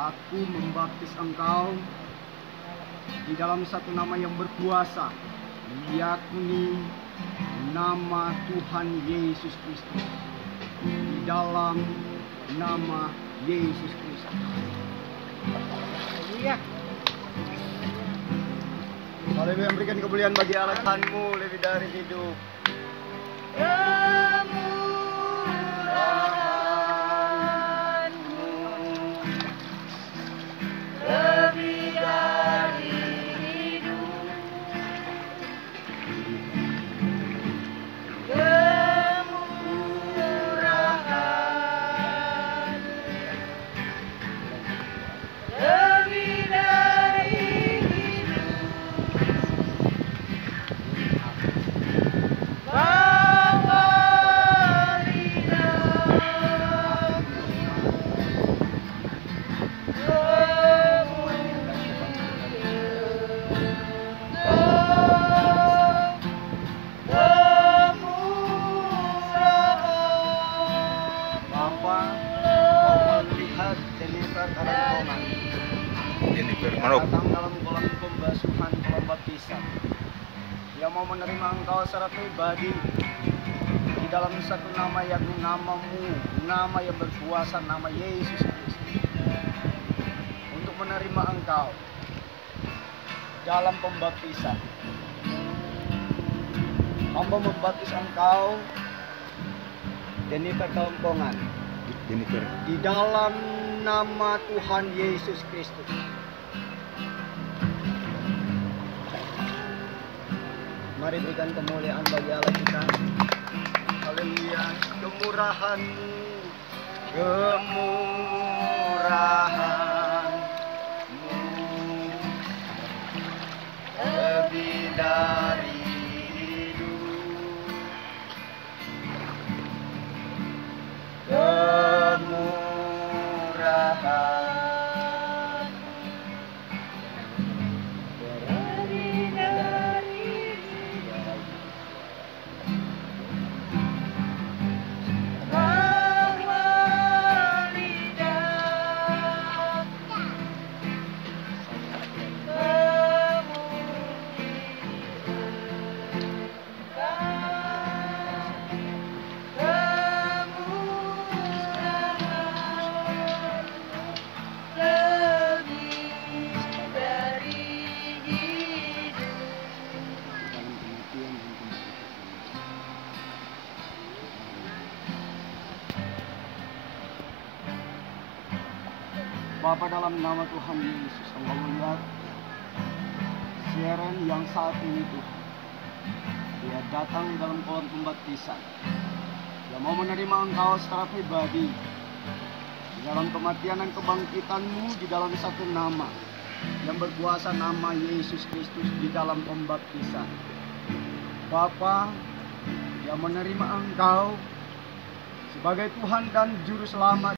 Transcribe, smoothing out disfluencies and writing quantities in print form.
Aku membaptis engkau di dalam satu nama yang berkuasa, yakni nama Tuhan Yesus Kristus. Di dalam nama Yesus Kristus. Haleluya. Haleluya, berikan kemuliaan bagi Allah Tuhanmu lebih dari hidup. Datang dalam kolam pembasuhan, kolam baptisan. Dia mau menerima engkau secara pribadi di dalam satu nama, yakni namamu, nama yang berkuasa, nama Yesus Kristus, untuk menerima engkau dalam pembaptisan. Hamba membaptis engkau, Jennifer Kelompongan, di dalam nama Tuhan Yesus Kristus. Mari berikan kemuliaan bagi Allah kita. Haleluya. Kemurahan-Mu, kemurahan-Mu lebih dari hidup. Kemurahan Bapa, dalam nama Tuhan Yesus, Engkau melihat siaran yang saat ini Tuhan. Dia datang dalam kolam pembaptisan. Dia mau menerima Engkau secara pribadi di dalam kematian dan kebangkitan-Mu, di dalam satu nama yang berkuasa, nama Yesus Kristus, di dalam pembaptisan. Bapa, dia menerima Engkau sebagai Tuhan dan Juru Selamat